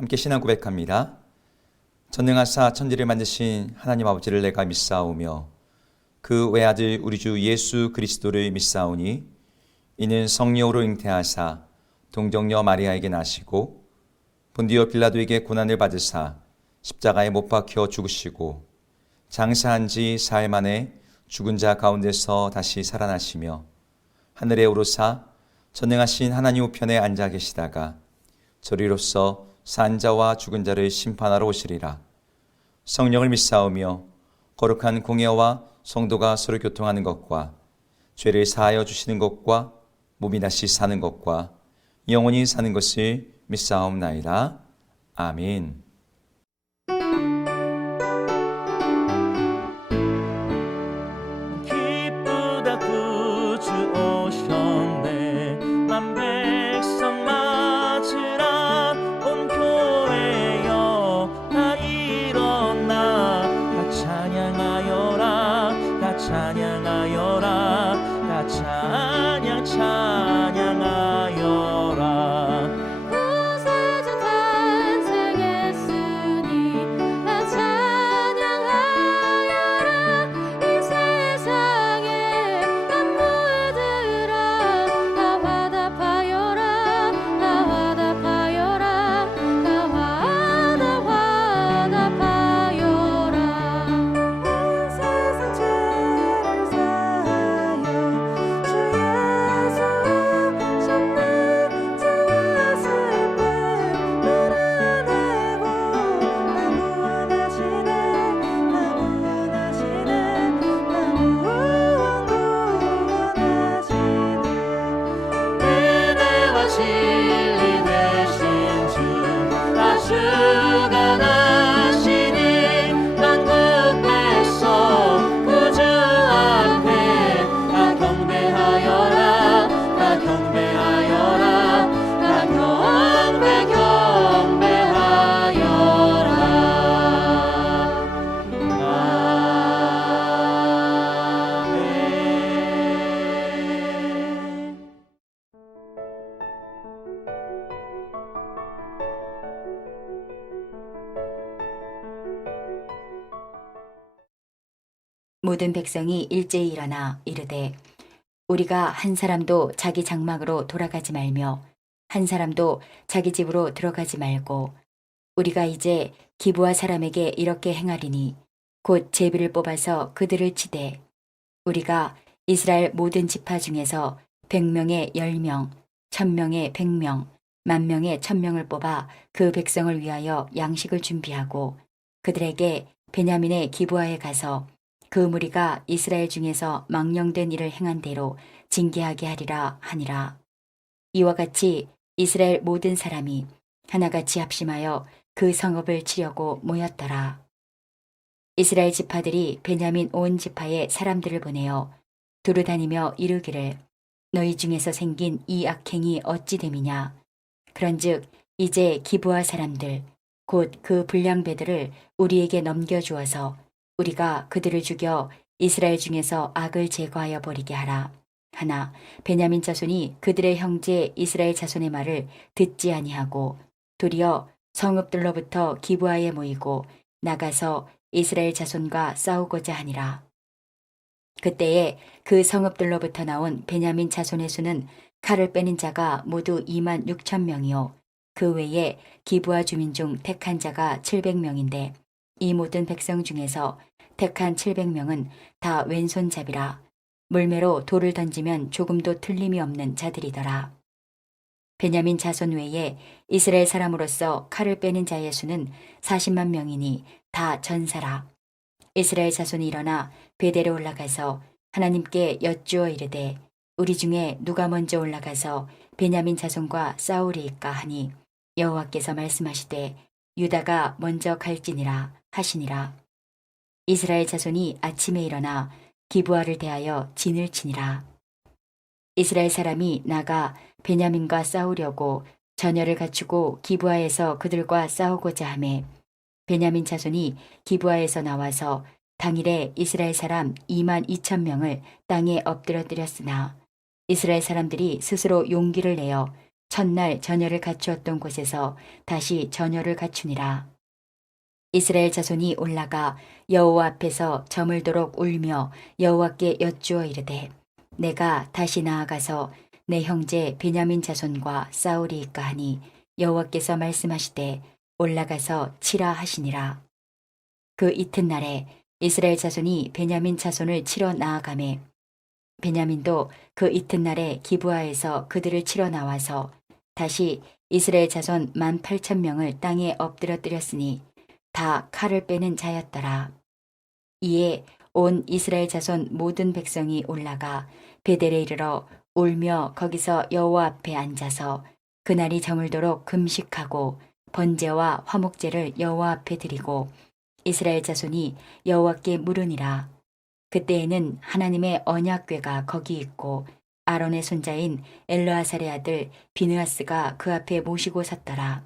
함께 신앙 고백합니다. 전능하사 천지를 만드신 하나님 아버지를 내가 믿사오며 그 외아들 우리 주 예수 그리스도를 믿사오니 이는 성령으로 잉태하사 동정녀 마리아에게 나시고 본디오 빌라도에게 고난을 받으사 십자가에 못 박혀 죽으시고 장사한 지 사흘 만에 죽은 자 가운데서 다시 살아나시며 하늘에 오르사 전능하신 하나님 우편에 앉아 계시다가 저리로서 산 자와 죽은 자를 심판하러 오시리라. 성령을 믿사오며 거룩한 공예와 성도가 서로 교통하는 것과 죄를 사하여 주시는 것과 몸이 다시 사는 것과 영원히 사는 것을 믿사옵나이다. 아멘. 기쁘다 구주 오셨네. 만 백성 맞으라. 온 교회여 다 일어나. 다 찬양하여라. 다 찬양하여라. 다 찬양하여라. 구세주 탄생했으니 다 찬양하여라. 이 세상의 만물들아 다 화답하여라. 다 화답하여라. 다 화답하여라. 온 세상 죄를 사하여 주 예수 오셨네. 죄와 슬픔 끌어내고 나 구원하시네. 나 구원하시네. 나 구원하시네. 은혜와 진리 되신 주, 다 주관하시니 만국 백성 구주 앞에 다 경배하여라. 다 경배하여라. 다 경배하여라. 아멘. 모든 백성이 일제히 일어나 이르되 우리가 한 사람도 자기 장막으로 돌아가지 말며 한 사람도 자기 집으로 들어가지 말고 우리가 이제 기브아 사람에게 이렇게 행하리니 곧 제비를 뽑아서 그들을 치되 우리가 이스라엘 모든 지파 중에서 100명에 10명, 1000명에 100명, 10,000명에 1000명을 뽑아 그 백성을 위하여 양식을 준비하고 그들에게 베냐민의 기브아에 가서 그 무리가 이스라엘 중에서 망령된 일을 행한 대로 징계하게 하리라 하니라. 이와 같이 이스라엘 모든 사람이 하나같이 합심하여 그 성읍을 치려고 모였더라. 이스라엘 지파들이 베냐민 온 지파에 사람들을 보내어 두루다니며 이르기를 너희 중에서 생긴 이 악행이 어찌 됨이냐. 그런즉 이제 기브아 사람들 곧 그 불량배들을 우리에게 넘겨주어서 우리가 그들을 죽여 이스라엘 중에서 악을 제거하여 버리게 하라. 하나 베냐민 자손이 그들의 형제 이스라엘 자손의 말을 듣지 아니하고 도리어 성읍들로부터 기브아에 모이고 나가서 이스라엘 자손과 싸우고자 하니라. 그때에 그 성읍들로부터 나온 베냐민 자손의 수는 칼을 빼는 자가 모두 26,000명이요 그 외에 기브아 주민 중 택한 자가 700명인데 이 모든 백성 중에서 택한 700명은 다 왼손잡이라 물매로 돌을 던지면 조금도 틀림이 없는 자들이더라. 베냐민 자손 외에 이스라엘 사람으로서 칼을 빼는 자의 수는 40만 명이니 다 전사라. 이스라엘 자손이 일어나 베델에 올라가서 하나님께 여쭈어 이르되 우리 중에 누가 먼저 올라가서 베냐민 자손과 싸우리이까 하니 여호와께서 말씀하시되 유다가 먼저 갈지니라 하시니라. 이스라엘 자손이 아침에 일어나 기브아를 대하여 진을 치니라. 이스라엘 사람이 나가 베냐민과 싸우려고 전열을 갖추고 기브아에서 그들과 싸우고자 하매 베냐민 자손이 기브아에서 나와서 당일에 이스라엘 사람 22,000명을 땅에 엎드려뜨렸으나 이스라엘 사람들이 스스로 용기를 내어 첫날 전열을 갖추었던 곳에서 다시 전열을 갖추니라. 이스라엘 자손이 올라가 여호와 앞에서 저물도록 울며 여호와께 여쭈어 이르되 내가 다시 나아가서 내 형제 베냐민 자손과 싸우리이까 하니 여호와께서 말씀하시되 올라가서 치라 하시니라. 그 이튿날에 이스라엘 자손이 베냐민 자손을 치러 나아가매 베냐민도 그 이튿날에 기브아에서 그들을 치러 나와서 다시 이스라엘 자손 18,000명을 땅에 엎드려뜨렸으니 다 칼을 빼는 자였더라. 이에 온 이스라엘 자손 모든 백성이 올라가 베델에 이르러 울며 거기서 여호와 앞에 앉아서 그날이 저물도록 금식하고 번제와 화목제를 여호와 앞에 드리고 이스라엘 자손이 여호와께 물으니라. 그때에는 하나님의 언약궤가 거기 있고 아론의 손자인 엘르아살의 아들 비느하스가 그 앞에 모시고 섰더라.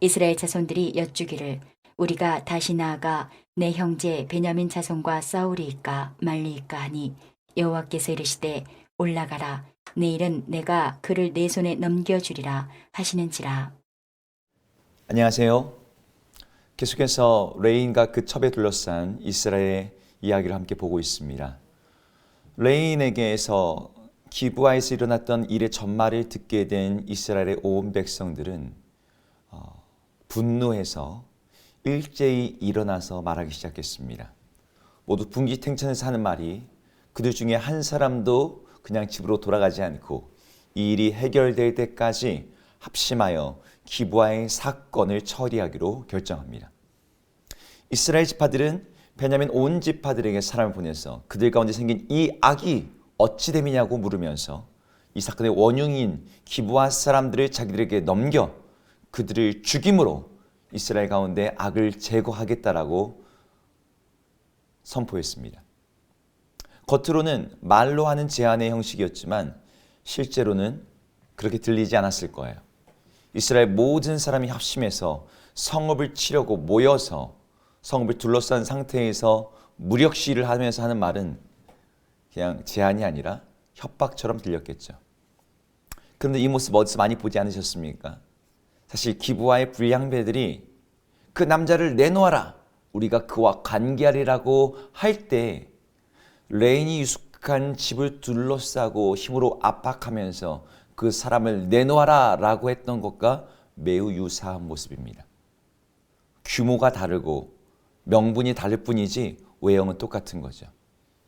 이스라엘 자손들이 여쭈기를 우리가 다시 나아가 내 형제 베냐민 자손과 싸우리이까 말리이까 하니 여호와께서 이르시되 올라가라. 내일은 내가 그를 내 손에 넘겨주리라 하시는지라. 안녕하세요. 계속해서 레인과 그 첩에 둘러싼 이스라엘의 이야기를 함께 보고 있습니다. 레인에게서 기브아에서 일어났던 일의 전말을 듣게 된 이스라엘의 온 백성들은 분노해서 일제히 일어나서 말하기 시작했습니다. 모두 분기탱천에서 하는 말이 그들 중에 한 사람도 그냥 집으로 돌아가지 않고 이 일이 해결될 때까지 합심하여 기브아의 사건을 처리하기로 결정합니다. 이스라엘 지파들은 베냐민 온 지파들에게 사람을 보내서 그들 가운데 생긴 이 악이 어찌 됨이냐고 물으면서 이 사건의 원흉인 기브아 사람들을 자기들에게 넘겨 그들을 죽임으로 이스라엘 가운데 악을 제거하겠다라고 선포했습니다. 겉으로는 말로 하는 제안의 형식이었지만 실제로는 그렇게 들리지 않았을 거예요. 이스라엘 모든 사람이 합심해서 성읍을 치려고 모여서 성읍을 둘러싼 상태에서 무력 시위를 하면서 하는 말은 그냥 제안이 아니라 협박처럼 들렸겠죠. 그런데 이 모습 어디서 많이 보지 않으셨습니까? 사실 기브아의 불량배들이 그 남자를 내놓아라, 우리가 그와 관계하리라고 할 때 레인이 유숙한 집을 둘러싸고 힘으로 압박하면서 그 사람을 내놓아라 라고 했던 것과 매우 유사한 모습입니다. 규모가 다르고 명분이 다를 뿐이지 외형은 똑같은 거죠.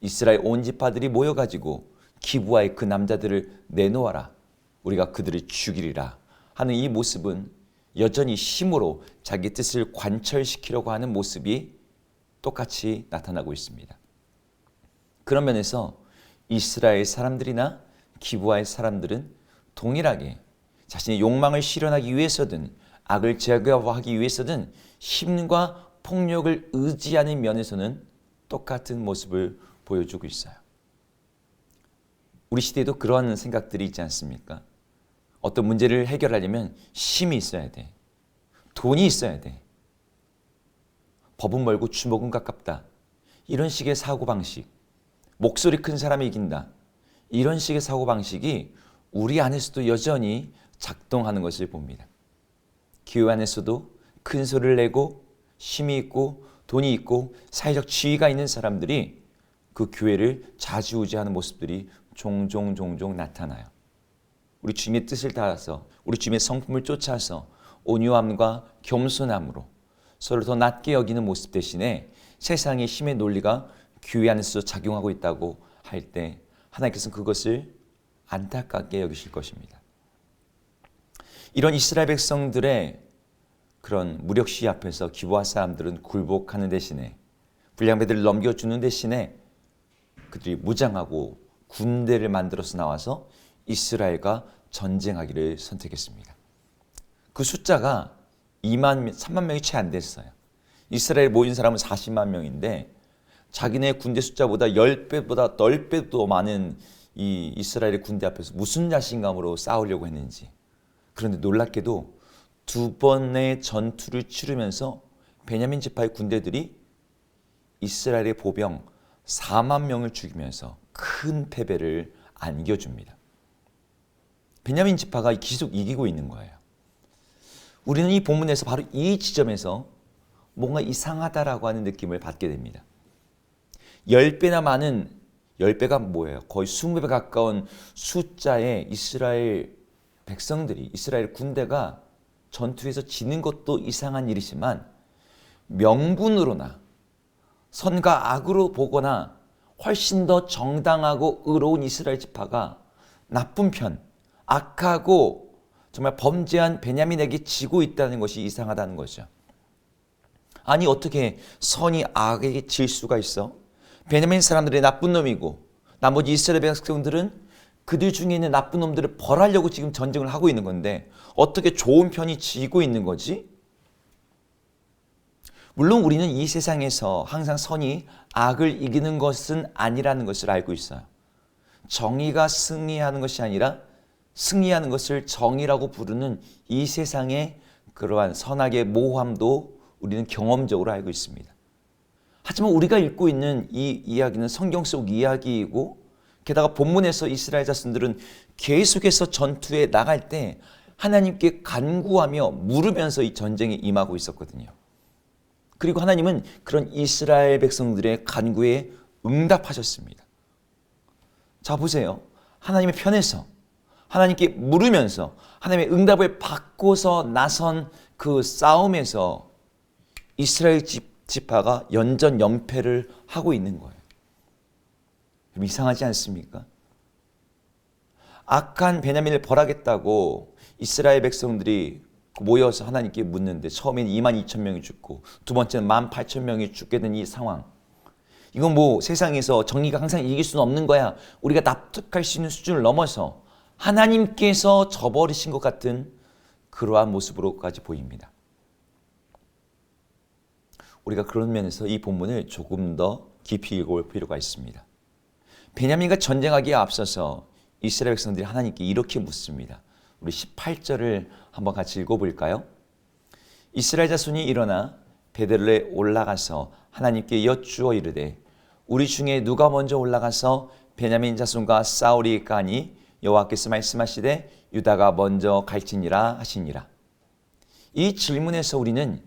이스라엘 온 지파들이 모여가지고 기브아의 그 남자들을 내놓아라, 우리가 그들을 죽이리라 하는 이 모습은 여전히 힘으로 자기 뜻을 관철시키려고 하는 모습이 똑같이 나타나고 있습니다. 그런 면에서 이스라엘 사람들이나 기브아의 사람들은 동일하게 자신의 욕망을 실현하기 위해서든 악을 제거하기 위해서든 힘과 폭력을 의지하는 면에서는 똑같은 모습을 보여주고 있어요. 우리 시대에도 그런 생각들이 있지 않습니까? 어떤 문제를 해결하려면 힘이 있어야 돼. 돈이 있어야 돼. 법은 멀고 주먹은 가깝다. 이런 식의 사고방식. 목소리 큰 사람이 이긴다. 이런 식의 사고방식이 우리 안에서도 여전히 작동하는 것을 봅니다. 교회 안에서도 큰 소리를 내고 힘이 있고 돈이 있고 사회적 지위가 있는 사람들이 그 교회를 좌지우지하는 모습들이 종종 나타나요. 우리 주님의 뜻을 따라서 우리 주님의 성품을 쫓아서 온유함과 겸손함으로 서로 더 낮게 여기는 모습 대신에 세상의 힘의 논리가 교회 안에서 작용하고 있다고 할 때 하나님께서는 그것을 안타깝게 여기실 것입니다. 이런 이스라엘 백성들의 그런 무력 시위 앞에서 기브아 사람들은 굴복하는 대신에 불량배들을 넘겨주는 대신에 그들이 무장하고 군대를 만들어서 나와서 이스라엘과 전쟁하기를 선택했습니다. 그 숫자가 3만 명이 채 안 됐어요. 이스라엘에 모인 사람은 40만 명인데 자기네 군대 숫자보다 10배보다 10배도 많은 이 이스라엘의 군대 앞에서 무슨 자신감으로 싸우려고 했는지. 그런데 놀랍게도 두 번의 전투를 치르면서 베냐민 지파의 군대들이 이스라엘의 보병 4만 명을 죽이면서 큰 패배를 안겨줍니다. 베냐민 지파가 계속 이기고 있는 거예요. 우리는 이 본문에서 바로 이 지점에서 뭔가 이상하다라고 하는 느낌을 받게 됩니다. 10배나 많은, 10배가 뭐예요? 거의 20배 가까운 숫자의 이스라엘 백성들이, 이스라엘 군대가 전투에서 지는 것도 이상한 일이지만 명분으로나 선과 악으로 보거나 훨씬 더 정당하고 의로운 이스라엘 지파가 나쁜 편, 악하고 정말 범죄한 베냐민에게 지고 있다는 것이 이상하다는 거죠. 아니 어떻게 선이 악에게 질 수가 있어? 베냐민 사람들이 나쁜 놈이고 나머지 이스라엘 백성들은 그들 중에 있는 나쁜 놈들을 벌하려고 지금 전쟁을 하고 있는 건데 어떻게 좋은 편이 지고 있는 거지? 물론 우리는 이 세상에서 항상 선이 악을 이기는 것은 아니라는 것을 알고 있어요. 정의가 승리하는 것이 아니라 승리하는 것을 정의라고 부르는 이 세상의 그러한 선악의 모호함도 우리는 경험적으로 알고 있습니다. 하지만 우리가 읽고 있는 이 이야기는 성경 속 이야기이고 게다가 본문에서 이스라엘 자손들은 계속해서 전투에 나갈 때 하나님께 간구하며 물으면서 이 전쟁에 임하고 있었거든요. 그리고 하나님은 그런 이스라엘 백성들의 간구에 응답하셨습니다. 자 보세요. 하나님의 편에서 하나님께 물으면서 하나님의 응답을 받고서 나선 그 싸움에서 이스라엘 지파가 연전연패를 하고 있는 거예요. 이상하지 않습니까? 악한 베냐민을 벌하겠다고 이스라엘 백성들이 모여서 하나님께 묻는데 처음에는 22,000명이 죽고 두 번째는 18,000명이 죽게 된 이 상황. 이건 뭐 세상에서 정의가 항상 이길 수는 없는 거야. 우리가 납득할 수 있는 수준을 넘어서 하나님께서 저버리신 것 같은 그러한 모습으로까지 보입니다. 우리가 그런 면에서 이 본문을 조금 더 깊이 읽어볼 필요가 있습니다. 베냐민과 전쟁하기에 앞서서 이스라엘 백성들이 하나님께 이렇게 묻습니다. 우리 18절을 한번 같이 읽어볼까요? 이스라엘 자손이 일어나 베델레 올라가서 하나님께 여쭈어 이르되 우리 중에 누가 먼저 올라가서 베냐민 자손과 싸우리까 하니 여호와께서 말씀하시되 유다가 먼저 갈지니라 하시니라. 이 질문에서 우리는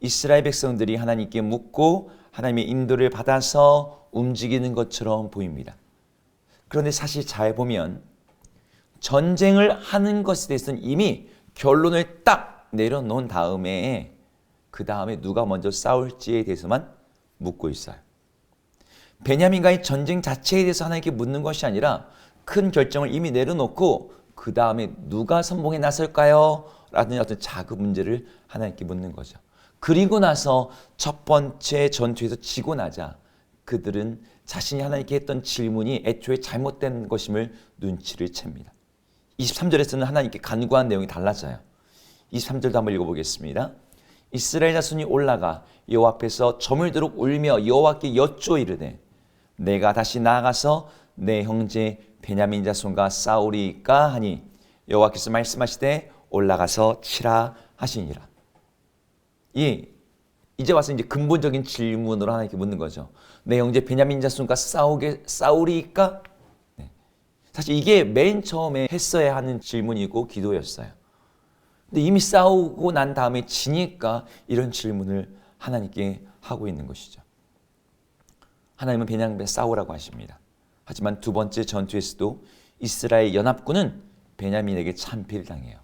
이스라엘 백성들이 하나님께 묻고 하나님의 인도를 받아서 움직이는 것처럼 보입니다. 그런데 사실 잘 보면 전쟁을 하는 것에 대해서는 이미 결론을 딱 내려놓은 다음에 그 다음에 누가 먼저 싸울지에 대해서만 묻고 있어요. 베냐민과의 전쟁 자체에 대해서 하나님께 묻는 것이 아니라 큰 결정을 이미 내려놓고 그 다음에 누가 선봉에 나설까요? 라는 어떤 작은 문제를 하나님께 묻는 거죠. 그리고 나서 첫 번째 전투에서 지고 나자 그들은 자신이 하나님께 했던 질문이 애초에 잘못된 것임을 눈치를 챕니다. 23절에서는 하나님께 간구한 내용이 달라져요. 23절도 한번 읽어보겠습니다. 이스라엘 자손이 올라가 여호와 앞에서 저물도록 울며 여호와께 여쭈어 이르되 내가 다시 나아가서 내 형제 베냐민 자손과 싸우리까 하니 여호와께서 말씀하시되 올라가서 치라 하시니라. 이제 와서 이제 근본적인 질문으로 하나님께 묻는 거죠. 내 형제 베냐민 자손과 싸우리까? 네. 사실 이게 맨 처음에 했어야 하는 질문이고 기도였어요. 근데 이미 싸우고 난 다음에 지니까 이런 질문을 하나님께 하고 있는 것이죠. 하나님은 베냐민과 싸우라고 하십니다. 하지만 두 번째 전투에서도 이스라엘 연합군은 베냐민에게 참패를 당해요.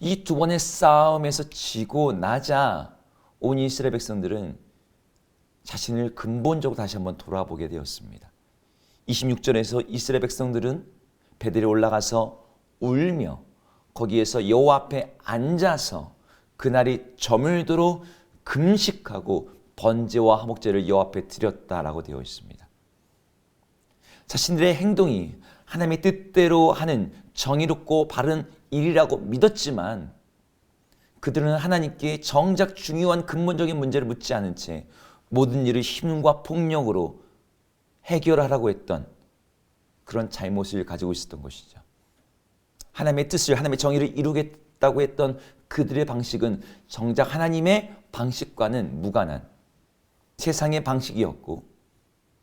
이 두 번의 싸움에서 지고 나자 온 이스라엘 백성들은 자신을 근본적으로 다시 한번 돌아보게 되었습니다. 26절에서 이스라엘 백성들은 베델에 올라가서 울며 거기에서 여호와 앞에 앉아서 그날이 저물도록 금식하고 번제와 화목제를 여호와 앞에 드렸다라고 되어 있습니다. 자신들의 행동이 하나님의 뜻대로 하는 정의롭고 바른 일이라고 믿었지만 그들은 하나님께 정작 중요한 근본적인 문제를 묻지 않은 채 모든 일을 힘과 폭력으로 해결하라고 했던 그런 잘못을 가지고 있었던 것이죠. 하나님의 뜻을, 하나님의 정의를 이루겠다고 했던 그들의 방식은 정작 하나님의 방식과는 무관한 세상의 방식이었고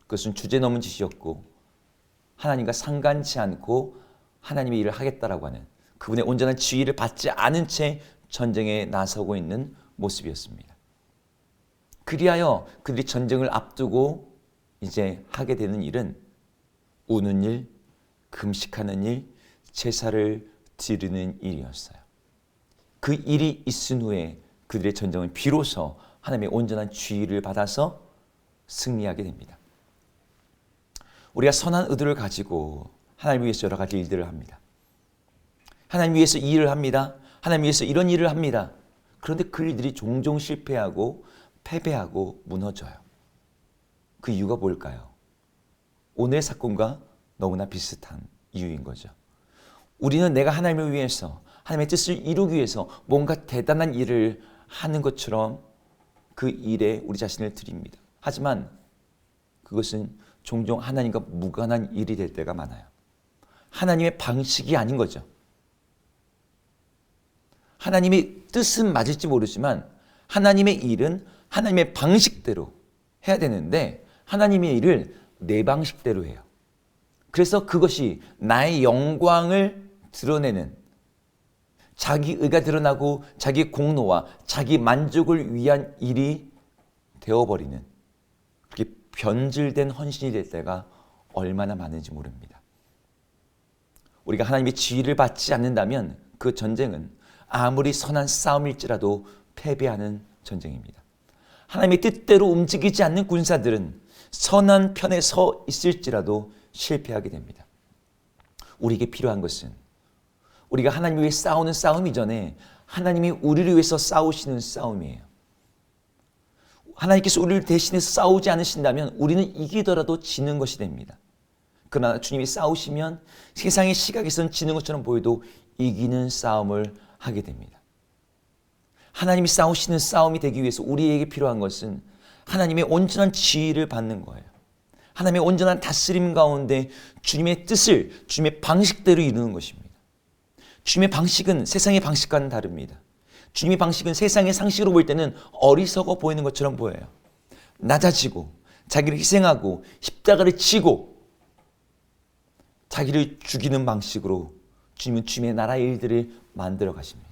그것은 주제넘은 짓이었고 하나님과 상관치 않고 하나님의 일을 하겠다라고 하는 그분의 온전한 지위를 받지 않은 채 전쟁에 나서고 있는 모습이었습니다. 그리하여 그들이 전쟁을 앞두고 이제 하게 되는 일은 우는 일, 금식하는 일, 제사를 드리는 일이었어요. 그 일이 있은 후에 그들의 전쟁은 비로소 하나님의 온전한 지위를 받아서 승리하게 됩니다. 우리가 선한 의도를 가지고 하나님 위해서 여러 가지 일들을 합니다. 하나님 위해서 이 일을 합니다. 하나님 위해서 이런 일을 합니다. 그런데 그 일들이 종종 실패하고 패배하고 무너져요. 그 이유가 뭘까요? 오늘의 사건과 너무나 비슷한 이유인 거죠. 우리는 내가 하나님을 위해서 하나님의 뜻을 이루기 위해서 뭔가 대단한 일을 하는 것처럼 그 일에 우리 자신을 드립니다. 하지만 그것은 종종 하나님과 무관한 일이 될 때가 많아요. 하나님의 방식이 아닌 거죠. 하나님의 뜻은 맞을지 모르지만 하나님의 일은 하나님의 방식대로 해야 되는데 하나님의 일을 내 방식대로 해요. 그래서 그것이 나의 영광을 드러내는, 자기 의가 드러나고 자기 공로와 자기 만족을 위한 일이 되어버리는, 그렇게 변질된 헌신이 될 때가 얼마나 많은지 모릅니다. 우리가 하나님의 지위를 받지 않는다면 그 전쟁은 아무리 선한 싸움일지라도 패배하는 전쟁입니다. 하나님의 뜻대로 움직이지 않는 군사들은 선한 편에 서 있을지라도 실패하게 됩니다. 우리에게 필요한 것은 우리가 하나님 위해 싸우는 싸움 이전에 하나님이 우리를 위해서 싸우시는 싸움이에요. 하나님께서 우리를 대신해서 싸우지 않으신다면 우리는 이기더라도 지는 것이 됩니다. 그러나 주님이 싸우시면 세상의 시각에서는 지는 것처럼 보여도 이기는 싸움을 하게 됩니다. 하나님이 싸우시는 싸움이 되기 위해서 우리에게 필요한 것은 하나님의 온전한 지위를 받는 거예요. 하나님의 온전한 다스림 가운데 주님의 뜻을 주님의 방식대로 이루는 것입니다. 주님의 방식은 세상의 방식과는 다릅니다. 주님의 방식은 세상의 상식으로 볼 때는 어리석어 보이는 것처럼 보여요. 낮아지고 자기를 희생하고 십자가를 지고 자기를 죽이는 방식으로 주님은 주님의 나라의 일들을 만들어 가십니다.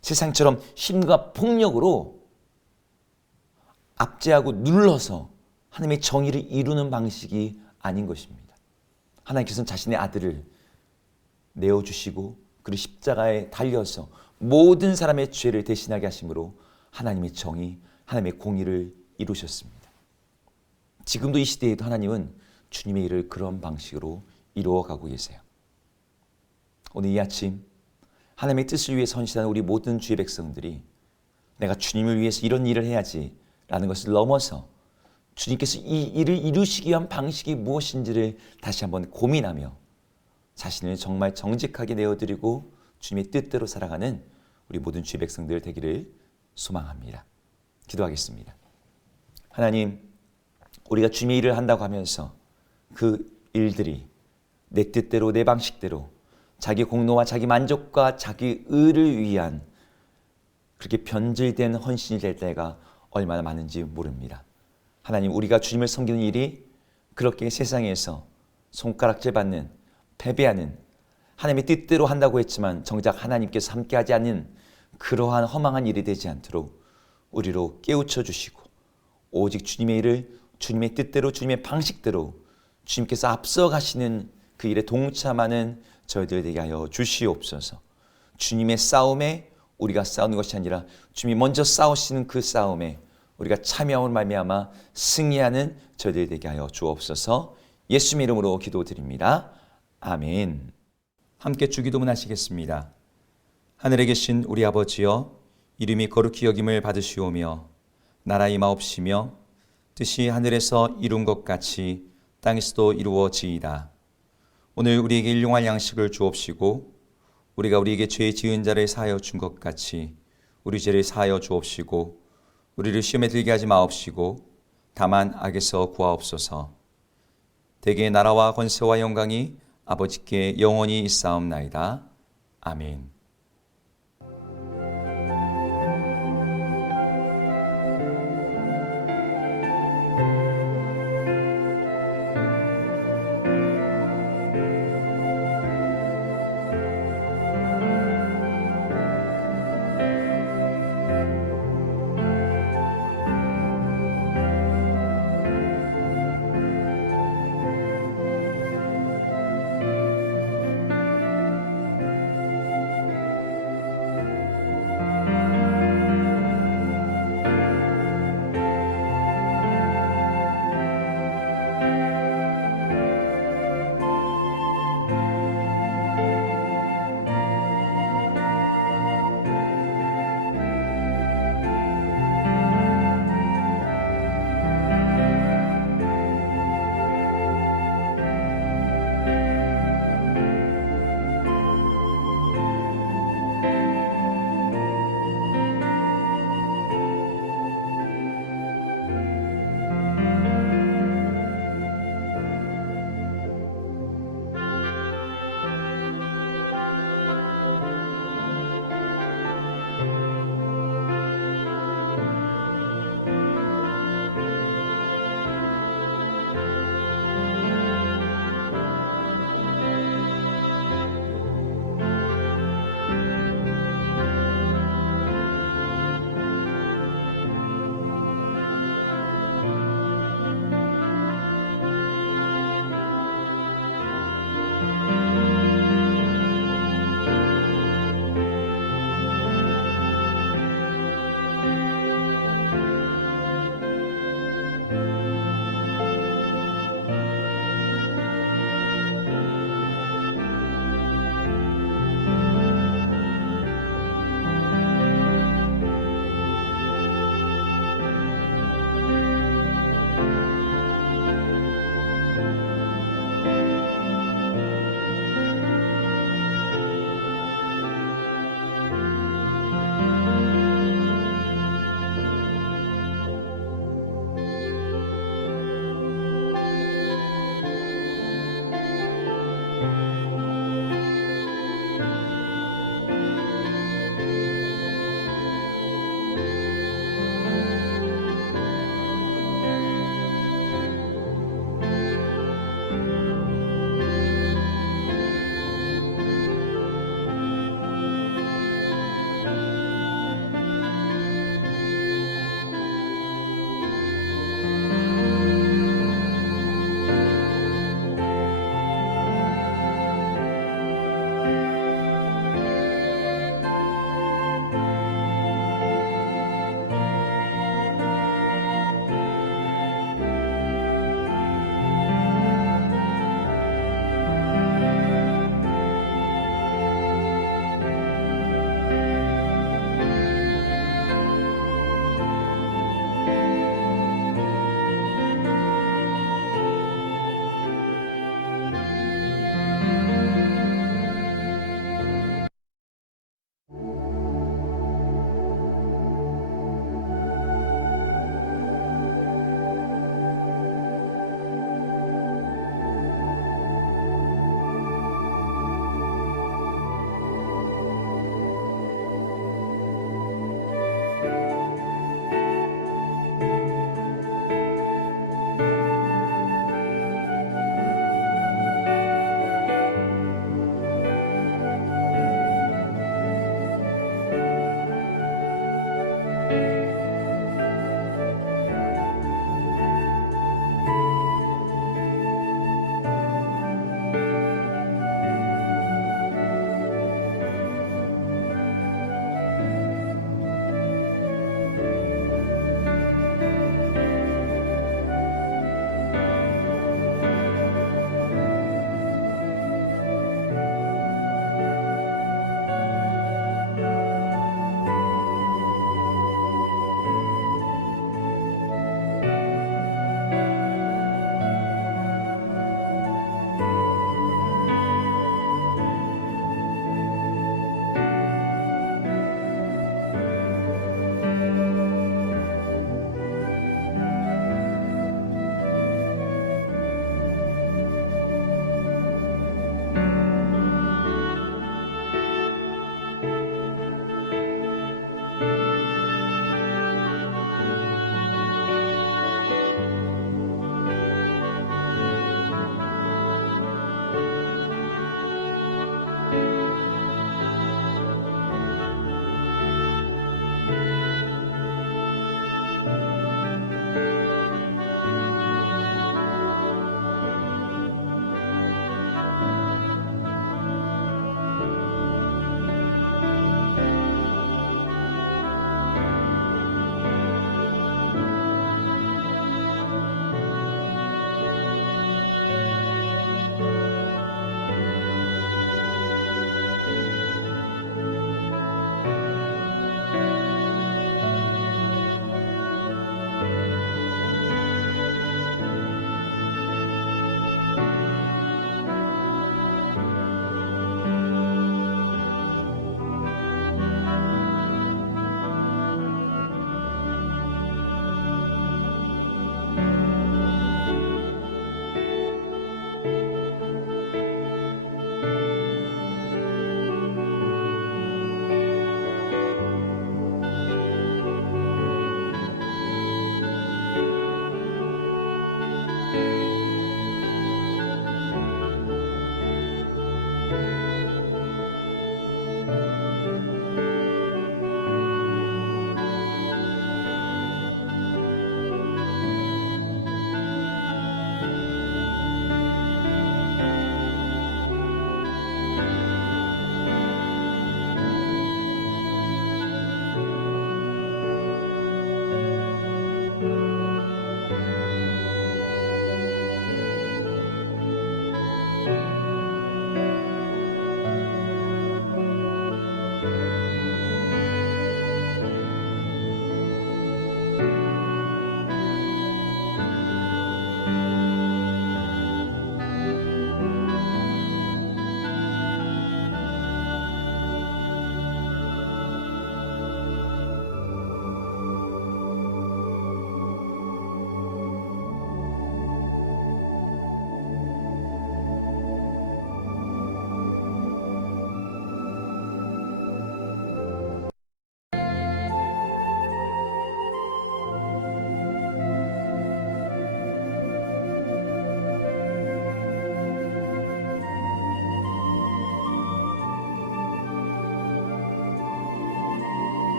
세상처럼 힘과 폭력으로 압제하고 눌러서 하나님의 정의를 이루는 방식이 아닌 것입니다. 하나님께서는 자신의 아들을 내어주시고 그리고 십자가에 달려서 모든 사람의 죄를 대신하게 하심으로 하나님의 정의, 하나님의 공의를 이루셨습니다. 지금도 이 시대에도 하나님은 주님의 일을 그런 방식으로 이루어가고 계세요. 오늘 이 아침 하나님의 뜻을 위해 헌신하는 우리 모든 주의 백성들이 내가 주님을 위해서 이런 일을 해야지 라는 것을 넘어서 주님께서 이 일을 이루시기 위한 방식이 무엇인지를 다시 한번 고민하며 자신을 정말 정직하게 내어드리고 주님의 뜻대로 살아가는 우리 모든 주의 백성들 되기를 소망합니다. 기도하겠습니다. 하나님, 우리가 주님의 일을 한다고 하면서 그 일들이 내 뜻대로 내 방식대로 자기 공로와 자기 만족과 자기 의를 위한 그렇게 변질된 헌신이 될 때가 얼마나 많은지 모릅니다. 하나님, 우리가 주님을 섬기는 일이 그렇게 세상에서 손가락질 받는, 패배하는, 하나님의 뜻대로 한다고 했지만 정작 하나님께서 함께하지 않는 그러한 허망한 일이 되지 않도록 우리로 깨우쳐 주시고 오직 주님의 일을 주님의 뜻대로 주님의 방식대로 주님께서 앞서 가시는 그 일에 동참하는 저희들 되게 하여 주시옵소서. 주님의 싸움에 우리가 싸우는 것이 아니라 주님이 먼저 싸우시는 그 싸움에 우리가 참여함으로 말미암아 승리하는 저희들 되게 하여 주옵소서. 예수님의 이름으로 기도드립니다. 아멘. 함께 주기도문 하시겠습니다. 하늘에 계신 우리 아버지여, 이름이 거룩히 여김을 받으시오며 나라 임하옵시며 뜻이 하늘에서 이룬 것 같이 땅에서도 이루어지이다. 오늘 우리에게 일용할 양식을 주옵시고 우리가 우리에게 죄 지은 자를 사하여 준 것 같이 우리 죄를 사하여 주옵시고 우리를 시험에 들게 하지 마옵시고 다만 악에서 구하옵소서. 대개 나라와 권세와 영광이 아버지께 영원히 있사옵나이다. 아멘.